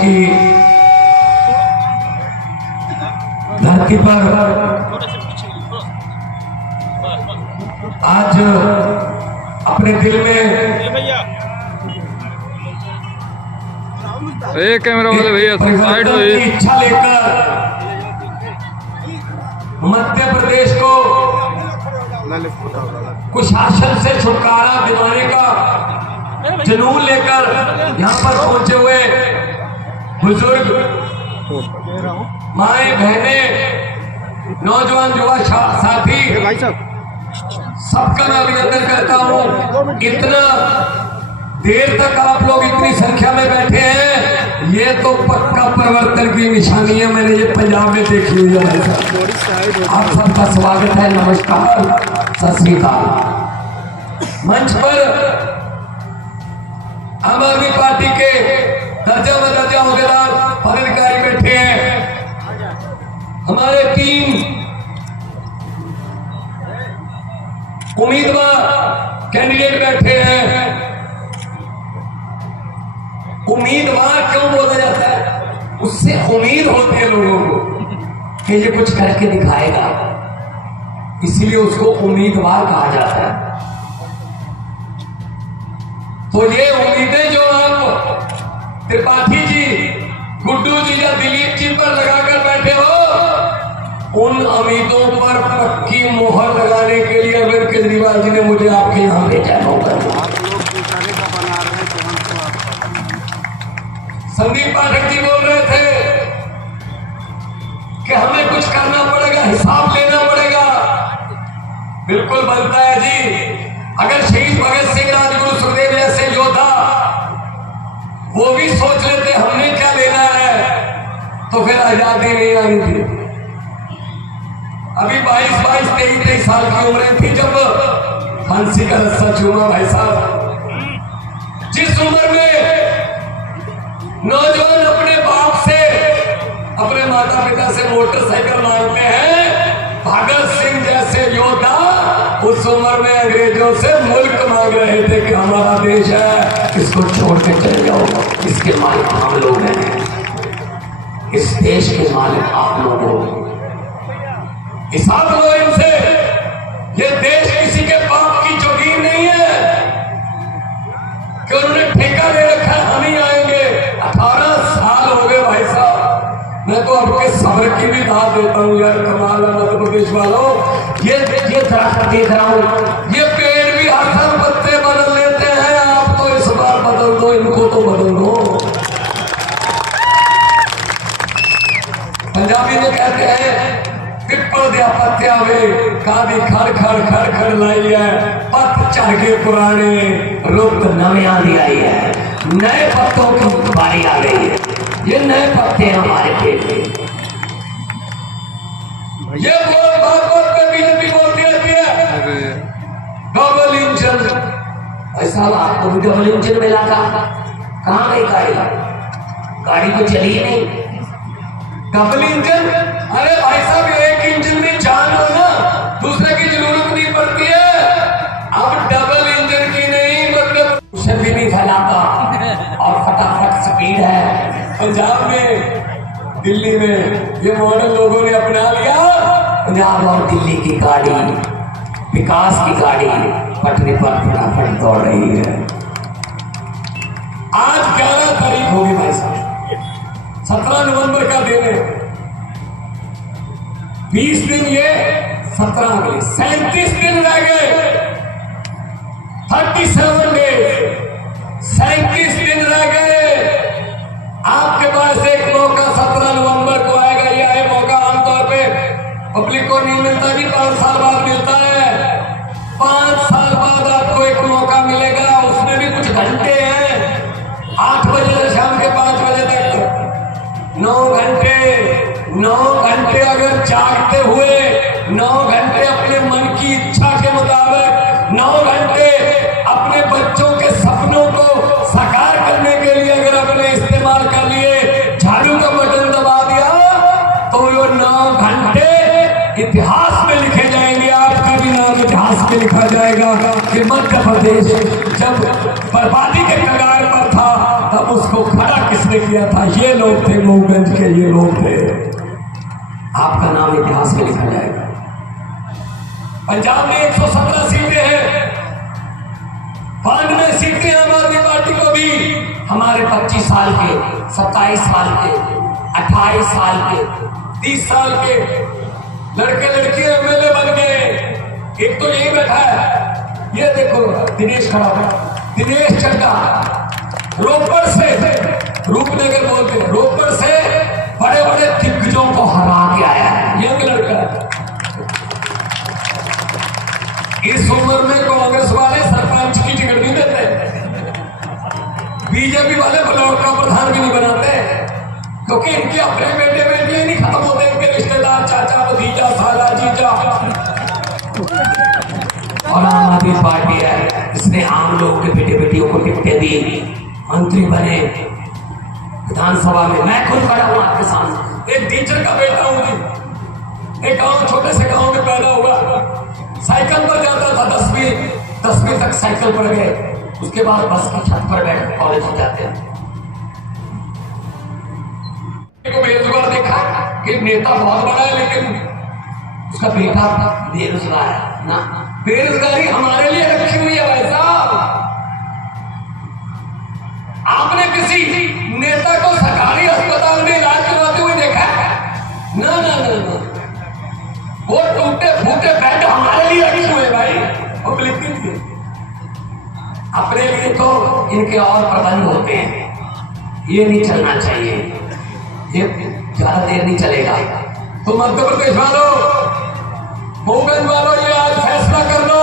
की धरती पर आज अपने दिल में कैमरा वाले भैया साइड हो इच्छा लेकर मध्य प्रदेश को कुशासन से छुटकारा दिलाने का जुनून लेकर यहाँ पर पहुंचे हुए बुजुर्ग, माए बहने, नौजवान युवा साथी, सबका मैं अभिनंदन करता हूँ। इतना देर तक आप लोग इतनी संख्या में बैठे हैं, ये तो पक्का परिवर्तन की निशानी है। मैंने ये पंजाब में देखी हुई है भाई साहब। आप सबका स्वागत है, नमस्कार, सत श्री अकाल। मंच पर आम आदमी पार्टी के दर्जा बदर्जा होदेदार पदाधिकारी बैठे हैं, हमारे 3 उम्मीदवार कैंडिडेट बैठे हैं। उम्मीदवार क्यों बोला जाता है? उससे उम्मीद होती है लोगों को कि ये कुछ करके दिखाएगा, इसलिए उसको उम्मीदवार कहा जाता है। तो ये उम्मीदें जो आप त्रिपाठी जी, गुड्डू जी या दिलीप जी पर लगाकर बैठे हो, उन उम्मीदों पर पक्की मोहर लगाने के लिए अरविंद केजरीवाल जी ने मुझे आपके यहाँ भेजा होगा। संदीप पाठक जी बोल रहे थे कि हमें कुछ करना पड़ेगा, हिसाब लेना पड़ेगा। बिल्कुल बनता है जी। अगर शहीद भगत सिंह, राजगुरु, सुखदेव जैसे योद्धा वो भी सोच लेते हमने क्या लेना है, तो फिर आजादी नहीं आनी थी। अभी 22, 23 साल की उम्र थी जब फांसी का रस्सा चूमा भाई साहब। जिस उम्र में नौजवान अपने बाप से, अपने माता पिता से मोटरसाइकिल मांगते हैं, भगत सिंह जैसे योद्धा उस उम्र में अंग्रेजों से मुल्क मांग रहे थे कि हमारा देश है, इसको छोड़ के चले जाओ, इसके मालिक हम लोग हैं, इस देश के मालिक आप लोग हो। हिसाब लो इनसे, ये देश किसी के बाप की जगीर नहीं है कि उन्होंने ठेका ले रखा है हम ही आएंगे। 18 साल हो गए भाई साहब। मैं तो आपके सब्र की भी दाद देता हूँ यार, कमाल है मध्य प्रदेश वालों। ये दरख्त देख रहा हूँ, ये पेड़ भी हर साल पत्ते बदल लेते हैं, आप तो इस बार बदल दो, इनको तो बदल दो। पंजाबी में कहते हैं पिपल दिया पत्तिया वे कादी खड़ खड़ खड़ खड़ लाई है, पत चढ़ के पुराने रुत नविया दी आई है, नए पत्तों की बारी आ गई है। ये नए पत्ते हैं हमारे पेट में। ये बात पे बीजेपी बोलती रहती है डबल इंजन। ऐसा आपको भी डबल इंजन मिला था? कहाँ गई गाड़ी? गाड़ी तो चली ही नहीं। Double engine? अरे भाई साहब, एक इंजन में जान हो ना, दूसरे की जरूरत नहीं पड़ती है। अब डबल इंजन की नहीं, मतलब उसे भी नहीं फैलाता और फटाफट स्पीड है। पंजाब में, दिल्ली में ये मॉडल लोगों ने अपना लिया। पंजाब और दिल्ली की गाड़ी, विकास की गाड़ी पटरी पर फटाफट दौड़ रही है। आज 11 तारीख होगी भाई साहब, 17 नवंबर का दिन है। 20 दिन ये 17 अगले 37 दिन रह गए। 37 डेज, 37 दिन रह गए। आपके पास एक मौका 17 नवंबर को आएगा। यह मौका आमतौर पे पब्लिक को नहीं मिलता जी, 5 साल बाद मिलता है। 5 साल बाद आपको एक मौका मिलेगा, उसमें भी कुछ घंटे हैं। 8 बजे से शाम के 5 बजे तक 9 घंटे अगर जागते हुए, 9 घंटे अपने मन की इच्छा के मुताबिक, 9 घंटे अपने बच्चों के सपनों को साकार करने के लिए अगर अपने इस्तेमाल कर लिए, झाड़ू का बटन दबा दिया, तो वो 9 घंटे इतिहास में लिखे जाएंगे। आपका भी नाम इतिहास में लिखा जाएगा कि मध्य प्रदेश जब बर्बादी के कगार पर था, तब उसको खड़ा किस किसने किया था? ये लोग थे, मऊगंज के ये लोग थे। आपका नाम इतिहास में लिखा जाएगा। पंजाब में 117 सीटें हैं, 92 सीटें आम आदमी पार्टी को दी। हमारे 25 साल के, 27 साल के, 28 साल के, 30 साल के लड़के लड़कियां एमएलए बन गए। एक तो यही बैठा है, ये देखो दिनेश खड़ा है, दिनेश चड्डा, रोपड़ से, रूपनगर बोलते हैं, रोपड़ से बड़े बड़े दिग्गजों को हरा के आया है, यंग लड़का है। इस उम्र में कांग्रेस वाले सरपंच की टिकट नहीं देते, बीजेपी वाले ब्लॉक का प्रधान भी नहीं बनाते, क्योंकि इनके अपने बेटे बेटियां नहीं खत्म होते, इनके रिश्तेदार, चाचा, भतीजा, साला, जीजा। और आम आदमी पार्टी है, इसने आम लोग के बेटे बेटियों को टिकटें दी, मंत्री बने विधानसभा में। मैं खुद खड़ा हूं आपके सामने, एक टीचर का बेटा हूं जी, एक गांव, छोटे से गांव में पैदा हुआ, साइकिल पर जाता था, 10वीं तक साइकिल पर गए, उसके बाद बस की छत पर बैठ कॉलेज जाते हैं। बेरोजगार देखा कि नेता बहुत बड़ा है, लेकिन उसका बेटा बेरोजगार है ना। बेरोजगारी हमारे लिए रखी हुई है भाई साहब। आपने किसी नेता को सरकारी अस्पताल में इलाज करवाते हुए देखा? ना ना ना ना, वो टूटे फूटे बेड हमारे लिए रखे हुए भाई, पब्लिक के लिए। अपने लिए तो इनके और प्रबंध होते हैं, ये नहीं चलना चाहिए, ये ज्यादा देर नहीं चलेगा। तो मध्य प्रदेश वालों, मऊगंज वालों, ये आज फैसला कर लो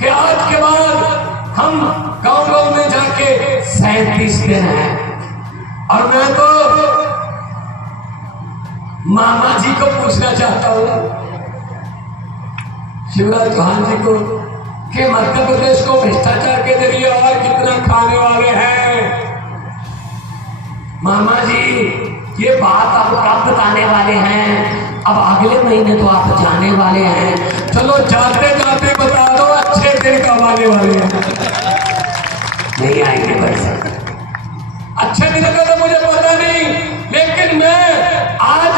कि आज के बाद हम गांव गांव में जाके 37 दिन हैं, और मैं तो मामा जी को पूछना चाहता हूं, शिवराज चौहान जी को, कि मध्य प्रदेश को भ्रष्टाचार के जरिए और कितना खाने वाले हैं। मामा जी, ये बात आप कब बताने वाले हैं? अब अगले महीने तो आप जाने वाले हैं। चलो जाते जाते बता दो, अच्छे दिन कब आने वाले हैं? नहीं आएंगे भाई साहब, अच्छे दिन का तो मुझे पता नहीं, लेकिन मैं आज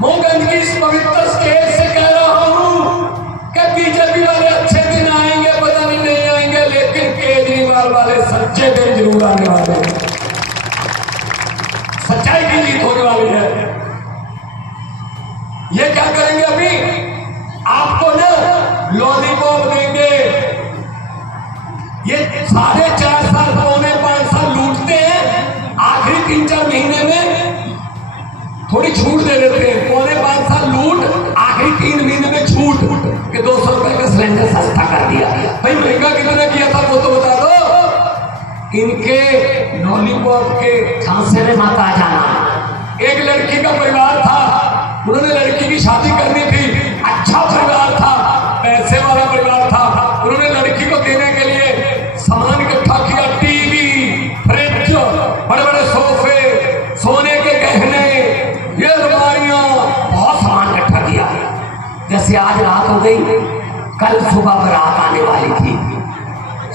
मऊगंज की इस पवित्र स्टेज से कह रहा हूं कि बीजेपी वाले अच्छे दिन आएंगे, पता नहीं आएंगे, लेकिन केजरीवाल वाले सच्चे दिन जरूर आने वाले हैं। सच्चाई की जीत होने वाली है। ये क्या करेंगे? अभी आपको ना लॉलीपॉप देंगे, ये 4.5 साल, 4.5 साल लूटते हैं, आखिरी 3-4 महीने में थोड़ी छूट दे देते हैं। 4.5 साल लूट, आखिरी 3 महीने में छूट कि 200 रुपए का सिलेंडर सस्ता कर दिया। भाई महंगा कितना किया था वो तो बता दो। इनके लॉलीपॉप के झांसे में मत आ जाना। एक लड़की का परिवार था, उन्होंने लड़की की शादी करनी थी, अच्छा परिवार था, पैसे वाला परिवार था, उन्होंने लड़की को देने के लिए सामान इकट्ठा किया, टीवी, फ्रिज, बड़े बड़े सोफे, सोने के गहने, ये अलमारियां, बहुत सामान इकट्ठा किया। जैसे आज रात हो गई, कल सुबह बारात आने वाली थी।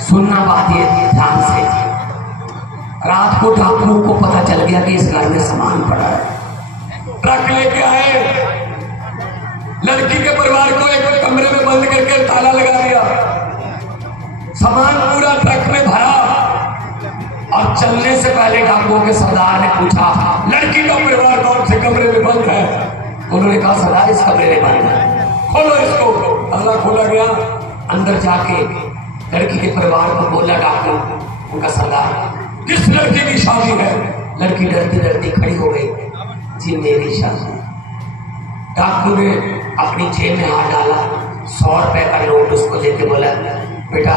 सुनना बात ये ध्यान से, रात को डाकुओं को पता चल गया कि इस घर में सामान पड़ा है, ट्रक लेके आए, लड़की के परिवार को एक कमरे में बंद करके ताला लगा दिया, सामान पूरा ट्रक में भरा, और चलने से पहले डाकुओं के सरदार ने पूछा, लड़की का परिवार कौन से कमरे में बंद है? उन्होंने कहा, सरदार इस कमरे में बंद है, खोलो इसको। ताला खोला गया, अंदर जाके लड़की के परिवार को बोला डाकू, उनका सरदार, किस लड़की की शादी है? लड़की डरती डरती खड़ी हो गई, जी मेरी शादी। डाकू ने अपनी जेब में हाथ डाला, 100 रुपए का नोट उसको देके बोला, बेटा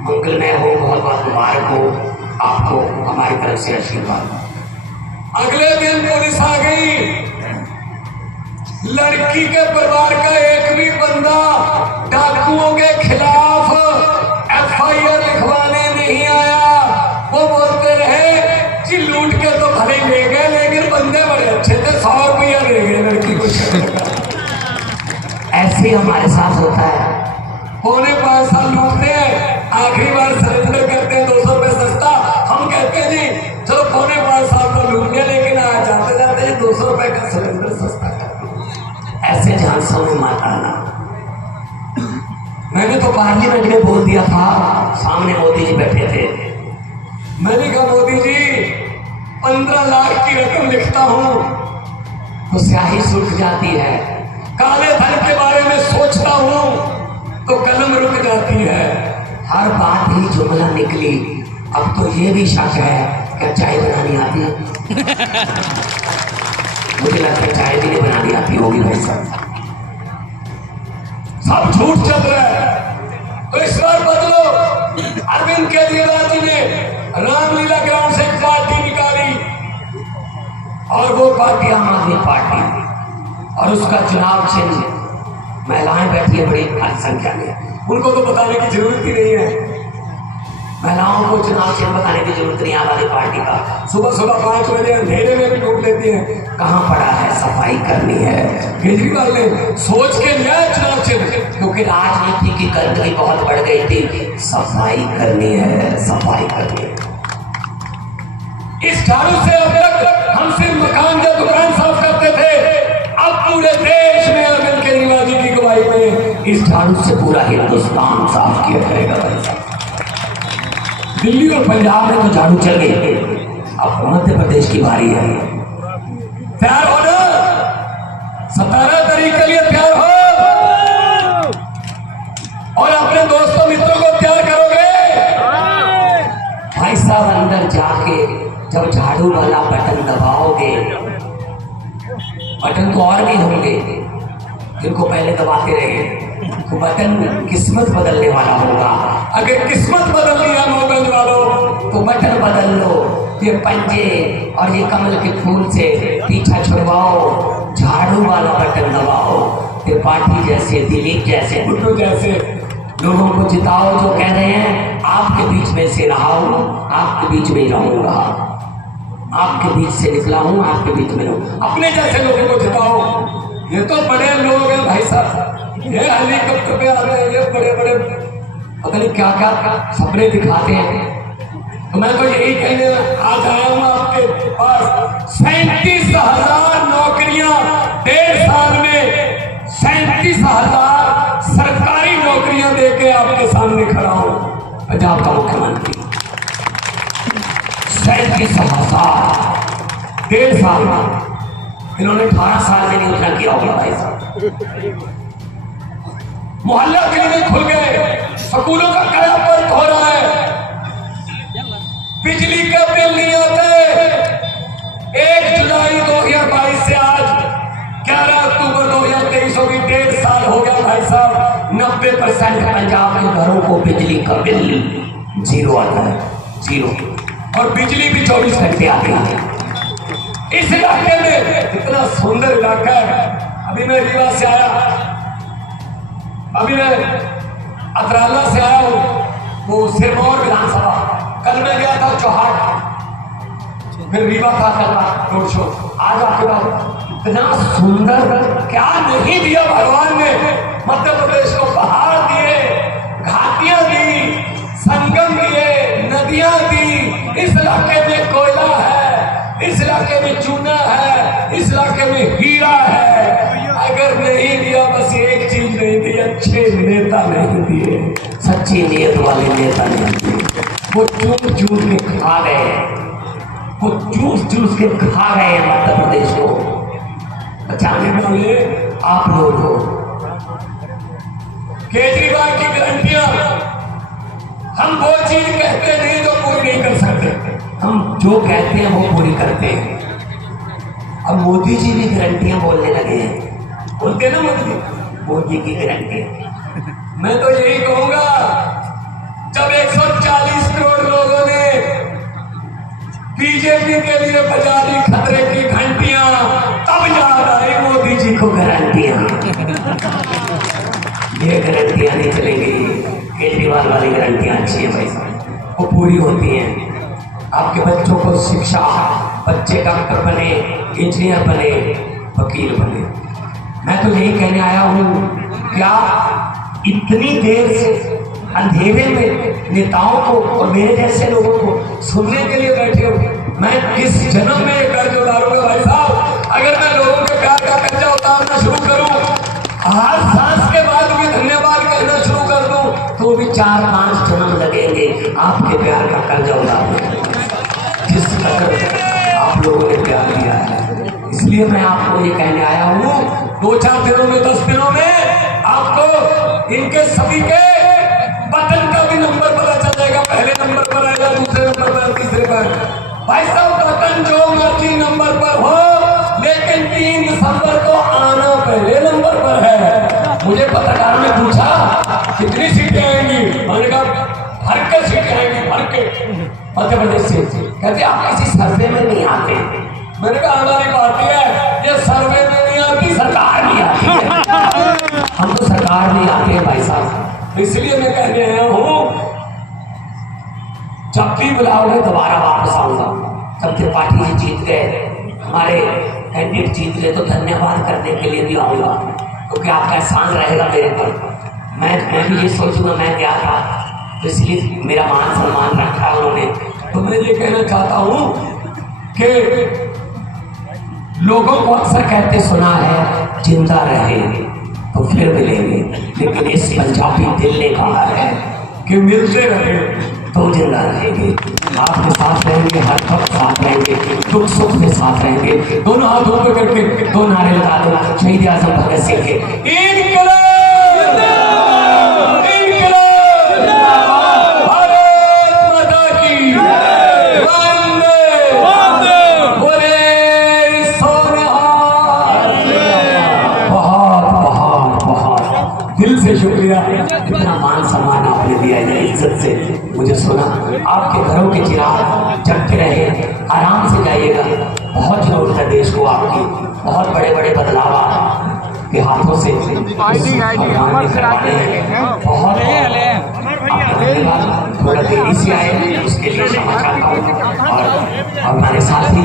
मंगलमय हो, बहुत बहुत मुबारक हो, आपको हमारी तरफ से आशीर्वाद। अगले दिन पुलिस आ गई, लड़की के परिवार का एक भी बंदा डाकुओं के खिलाफ FIR लिखवाने नहीं आया। वो बोलते रहे कि लूट के तो भले ले गए, लेकिन बंदे बड़े अच्छे थे, 100 रुपया ले गए लड़की को। ऐसे ही हमारे साथ होता है, 4.5 साल लूटते हैं, आखिरी बार सरेंडर करते हैं, 200 रुपये सस्ता पौने 5 साल तो लूट गया, लेकिन आज जाते जाते 200 रुपए का सिलेंडर सस्ता कर दिया। ऐसे झांसों में माता ना। मैंने तो पार्लियामेंट में बोल दिया था, सामने मोदी जी बैठे थे, मैंने कहा मोदी जी 15 लाख की रकम लिखता हूं तो स्याही सूख जाती है, काले धन के बारे में सोचता हूं तो कलम रुक जाती है। हर बात ही जुमला निकली। अब तो ये भी शक है क्या चाय बनानी आती है? मुझे लगता है चाय भी नहीं बनानी आती होगी भाई साहब। सब झूठ चल रहा है, तो इस बार बदलो। अरविंद केजरीवाल जी ने रामलीला ग्राउंड से एक पार्टी निकाली और वो पार्टी आम आदमी पार्टी, और उसका चुनाव चिन्ह महिलाएं बैठी है बड़ी भारी संख्या में। उनको तो बताने की जरूरत ही नहीं है, महिलाओं को चुनाव चिन्ह बताने की जरूरत नहीं। आम आदमी पार्टी का सुबह सुबह 5 बजे अंधेरे में भी ढूंढ लेती है। कहाँ पड़ा है सफाई करनी है। केजरीवाल ने सोच के लिया चुनाव चिन्ह, क्योंकि राजनीति की गंदगी बहुत बढ़ गई थी। सफाई करनी है, सफाई करनी है। इस झाड़ू से अब तक हम सिर्फ मकान या दुकान साफ करते थे, अब पूरे देश में अरविंद केजरीवाल जी की गवाही में इस झाड़ू से पूरा हिंदुस्तान साफ किया जाएगा भाई साहब। दिल्ली और पंजाब में तो झाड़ू चल गई, अब मध्य प्रदेश की बारी है। तैयार हो ना? 17 तारीख के लिए तैयार हो, और अपने दोस्तों मित्रों को तैयार करोगे भाई साहब। अंदर जाके जब झाड़ू वाला बटन दबाओगे, बटन तो और भी होंगे जिनको पहले दबाते रहे, तो बटन किस्मत बदलने वाला होगा। अगर किस्मत बदल लिया नौगंज वालों तो बटन बदल लो। ये पंजे और ये कमल के फूल से पीछा छुड़वाओ, झाड़ू वाला बटन दबाओ। त्रिपाठी जैसे, दिलीप जैसे, गुड्डू जैसे लोगों को जिताओ जो कह रहे हैं आपके बीच में से रहा हूं, आपके बीच में ही रहूंगा, आपके बीच से निकला हूं, आपके बीच में रहूं। अपने जैसे लोगों को जिताओ। ये तो बड़े लोग हैं भाई साहब, ये हेलीकॉप्टर पे आते हैं, ये बड़े बड़े पता नहीं क्या क्या सपने दिखाते हैं। तो मैं तो यही कहने आज आया हूं आपके पास। 37,000 नौकरियां 1.5 साल में, 37,000 सरकारी नौकरियां देके आपके सामने खड़ा हूं। पंजाब का मुख्यमंत्री 37,000 1.5 साल में, इन्होंने 18 साल में नहीं उतना किया होगा भाई साहब। मोहल्ला क्लिनिक खुल गए, स्कूलों का कायापलट हो रहा है, बिजली का बिल नहीं आते। 1 जुलाई 2022 से आज 11 अक्टूबर 2023 होगी, 1.5 साल हो गया भाई साहब। 90% पंजाब के घरों को बिजली का बिल जीरो आता है, जीरो। और बिजली भी 24 घंटे आती है। इस इलाके में इतना सुंदर इलाका है। अभी मैं रीवा से आया, अभी मैं अतराला से आया हूँ, वो सिरमौर विधानसभा। कल मैं गया था चौहाट, फिर रीवा था कल रोड शो। आज आपके पास इतना सुंदर, क्या नहीं दिया भगवान ने मध्य प्रदेश को। पहाड़ दिए, घाटियां दी, संगम दिए, नदियां दी। इस इलाके में कोयला है, इस इलाके में चूना है, इस इलाके में हीरा है। अगर नहीं दिया, बस एक चीज नहीं दी, अच्छे नेता नहीं दिए, सच्ची नीयत वाले नेता नहीं दिए। वो चूस चूस के खा गए, वो चूस चूस के खा गए मध्य प्रदेश को। बचाने वाले आप लोग हो। केजरीवाल की गारंटियां, हम वो चीज कहते नहीं जो पूरी नहीं कर सकते, हम जो कहते हैं वो पूरी करते हैं। अब मोदी जी भी गारंटियां बोलने लगे हैं, बोलते ना मोदी की गारंटी। मैं तो यही कहूंगा, जब 140 करोड़ लोगों ने बीजेपी के लिए बजा दी खतरे की घंटियां, तब याद आई मोदी जी को गारंटियां। ये गारंटियां नहीं चलेंगी, केजरीवाल वाली गारंटियां अच्छी है भाई साहब, वो पूरी होती हैं। आपके बच्चों को शिक्षा, बच्चे डॉक्टर बने, इंजीनियर बने, वकील बने। मैं तो यही कहने आया हूं, क्या इतनी देर से अंधेरे में नेताओं को और मेरे जैसे लोगों को सुनने के लिए बैठे हो? मैं किस जन्म में ये कर्ज उतारूंगा भाई साहब। अगर मैं लोगों के प्यार का कर्जा उतारना शुरू करूं, हर सांस के बाद भी धन्यवाद कहना शुरू कर दूं, तो भी 4-5 जन्म लगेंगे आपके प्यार का कर्जा उतारने। जिस कदर आप लोगों ने प्यार दिया है, इसलिए मैं आपको ये कहने आया हूँ, 2-4 दिनों में 10 दिनों में आपको इनके सभी के बटन का भी नंबर पता चल जाएगा। पहले नंबर पर आएगा, दूसरे नंबर पर, तीसरे पर। भाई साहब बटन जो मर्जी नंबर पर हो, लेकिन 3 दिसंबर को आना पहले नंबर पर है। मुझे पत्रकारों ने पूछा कितनी सीटें आएंगी, मैंने कहा भर के सीटें आएंगी, भर के, मध्य प्रदेश से। कहते आप किसी सर्वे में नहीं आते। मैंने कहा हमारी पार्टी है, ये सर्वे में नहीं आती, सरकार नहीं आती है। हम तो सरकार नहीं आते हैं भाई साहब। इसलिए मैं कहने आया हूँ, जब भी बुलाओगे दोबारा वापस आऊंगा। जब त्रिपाठी जी जीत गए, हमारे कैंडिडेट जीत गए, तो धन्यवाद करने के लिए भी आऊंगा, क्योंकि आपका एहसान रहेगा मेरे पर। मैं भी ये सोचूंगा मैं क्या था, तो इसलिए मेरा मान सम्मान रखा उन्होंने। तो मैं ये कहना चाहता हूँ कि लोगों को अक्सर कहते सुना है, जिंदा रहे तो फिर मिलेंगे, लेकिन इस पंजाबी दिल ने कहा है कि मिलते रहे तो जिंदा रहेंगे। आपके साथ रहेंगे, हर वक्त साथ रहेंगे, दुख सुख में साथ रहेंगे। दोनों हाथ ऊपर करके 2 नारे लगा दो, शहीद आजम भगत सिंह के। दिल से शुक्रिया, इतना मान सम्मान आपने दिया है, इज्जत से मुझे सुना। आपके घरों के चिराग जगते रहे, आराम से जाइएगा। बहुत जरूरत है देश को आपकी, बहुत बड़े बड़े बदलाव के हाथों से बहुत थोड़ा तेजी से आए, उसके लिए क्षमा चाहता हूँ। और हमारे साथी